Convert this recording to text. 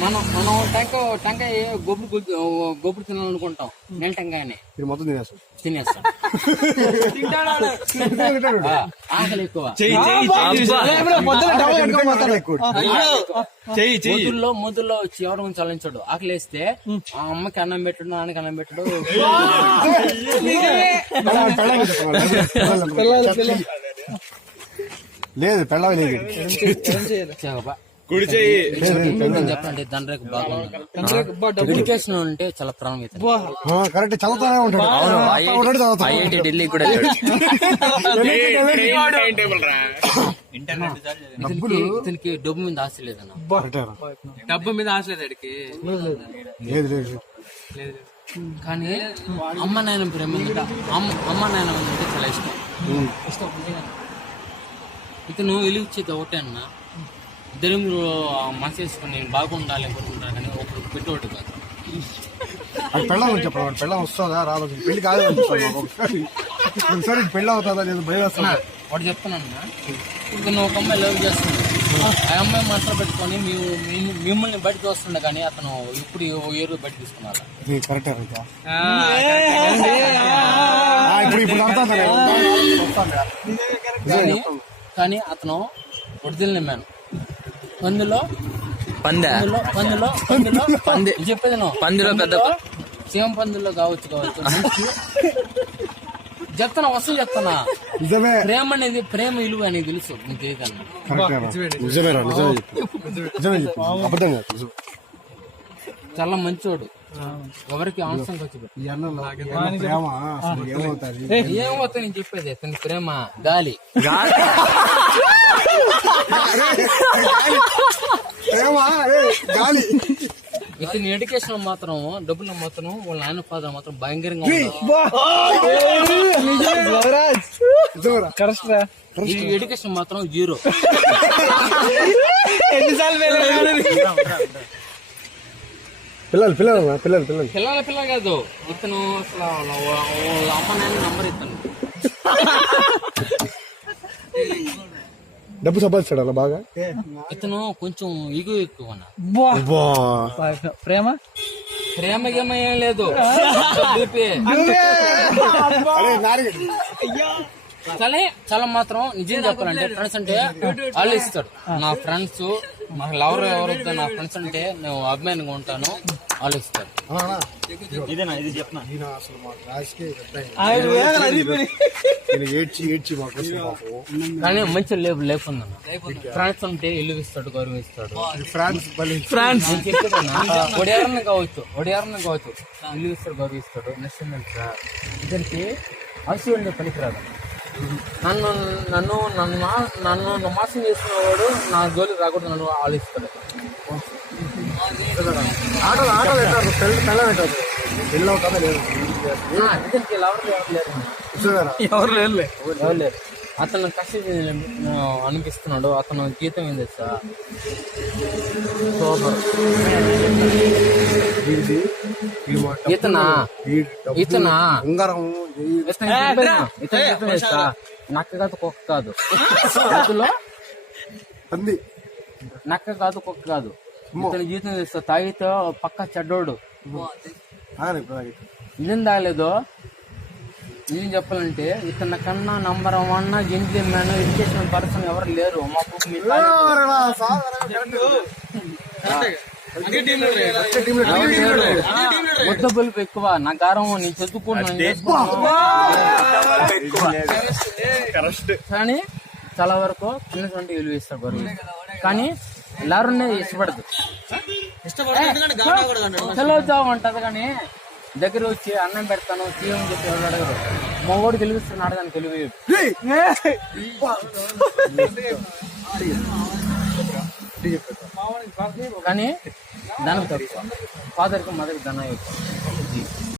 మనం టెంకాయ గొబ్బు తినాలనుకుంటాం. నేను టెంకాయని మొత్తం తినేస్తాం. ఆకలి ఎక్కువ. మొదల్లో వచ్చి ఎవరు ముందు చలించాడు. ఆకలి వేస్తే ఆ అమ్మకి అన్నం పెట్టడు, నాన్నకి అన్నం పెట్టడు. లేదు పెళ్ళ లేదు చెప్పండి. దండ్రకు బాగా ఎడ్యుకేషన్ ఉంటే చాలా ప్రాముఖ్యత. కరెక్ట్ చదువుతానే ఉంటాడు. ఐఐటి ఢిల్లీ కూడా ఇతనికి డబ్బు మీద ఆశ లేదన్న. డబ్బు మీద ఆశ లేదు అడికి. కానీ అమ్మ నాయన ప్రేమ అమ్మ నాయన అంటే చాలా ఇష్టం. ఇతను వెలిగించేది ఒకటే అన్న, ఇద్దరు మనసు వేసుకుని నేను బాగుండాలి అనుకుంటున్నాను. కానీ ఒకరు పెట్టేవాడు కాదు. పెళ్ళం చెప్పాడు. పెళ్ళం వస్తుందా రాదు, పెళ్లి కాదు ఒకసారి పెళ్ళి అవుతుందా లేదు భయం వస్తున్నా. వాడు చెప్తానన్నా, ఇతను ఒక అమ్మాయి లవ్ చేస్తున్నాడు. ఆ అమ్మాయి మనసులో పెట్టుకొని మిమ్మల్ని బయటకు వస్తుండే, కానీ అతను ఇప్పుడు ఏరు బయట తీసుకున్నారు. కానీ అతను ఒరిజినల్ మ్యాన్. చెప్పేది పందిలో పెద్ద సీఎం పందుల్లో కావచ్చు చెప్తానా, వస్తువు చెప్తానా. ప్రేమ అనేది ప్రేమ విలువ అనేది తెలుసు నీకు ఏదన్నా. చాలా మంచోడు, ఎవరికి అవసరం ఖర్చు ఏమవుతా నేను చెప్పేది. తన ప్రేమ గాలి. ఇతని ఎడ్యుకేషన్ మాత్రం డబ్బులు మాత్రం వాళ్ళ నాయన ఫాదర్ మాత్రం భయంకరంగా ఈ ఎడ్యుకేషన్ మాత్రం 0. పిల్లలు కాదు. ఇతను అసలు వాళ్ళ అమ్మ నాయన నంబర్ ఇస్తాను. డబ్బు సంపాదిస్తాడు అలా బాగా. ఇతను కొంచెం ఈగో ఎక్కువ. ప్రేమ గేమ ఏం లేదు. చాలా మాత్రం నిజం చెప్పాలంటే ఫ్రెండ్స్ అంటే వాళ్ళు ఇస్తాడు. నా ఫ్రెండ్స్ మా లవర్ ఎవరు నా ఫ్రెండ్స్ అంటే నేను అభిమానంగా ఉంటాను, వాళ్ళు ఇస్తాడు. కానీ మంచి లేకుందన్న. ఫ్రాన్స్ అంటే ఇల్లు ఇస్తాడు, గౌరవిస్తాడు. ఒడియారన్న కావచ్చు ఇల్లు ఇస్తాడు, గౌరవిస్తాడు. నెక్స్ట్ ఇద్దరికి అసలు పనికిరాదు. నన్ను మోసం చేసుకున్నవాడు నా జోలి రాకూడదు, నన్ను ఆలోచిస్తాడు. ఎవరు లేరు. అతను కష్టం అనిపిస్తున్నాడు. అతను జీతం ఏంది సార్ ఇతనా నక్క కాదు కుక్క కాదు. నక్క కాదు కుక్క కాదు. ఇతను జీతం చేస్తా. తాగితే పక్క చెడ్డోడు. ఇదేం తాగలేదు. ఏం చెప్పాలంటే ఇతని కన్నా నంబర్ 1 జెంట్లీమ్యాన్ ఎడ్యుకేషన్ పర్సన్ ఎవరు లేరు మా మొత్త బలుపు ఎక్కువ. నా గారం నేను చదువుకుంటున్నాను కానీ చాలా వరకు చిన్నటువంటి విలువ ఇస్తాడు బరువు. కానీ లారునే ఇష్టపడదు. చదువుతావు అంటది కానీ దగ్గర వచ్చి అన్నం పెడతాను తీయని చెప్పి ఎవరు అడగరు. మగోడు గెలిపిస్తున్నాడు దాన్ని తెలివి. కానీ దానికి తక్కువ. ఫాదర్కి మదర్కి ధన ఎక్కువ.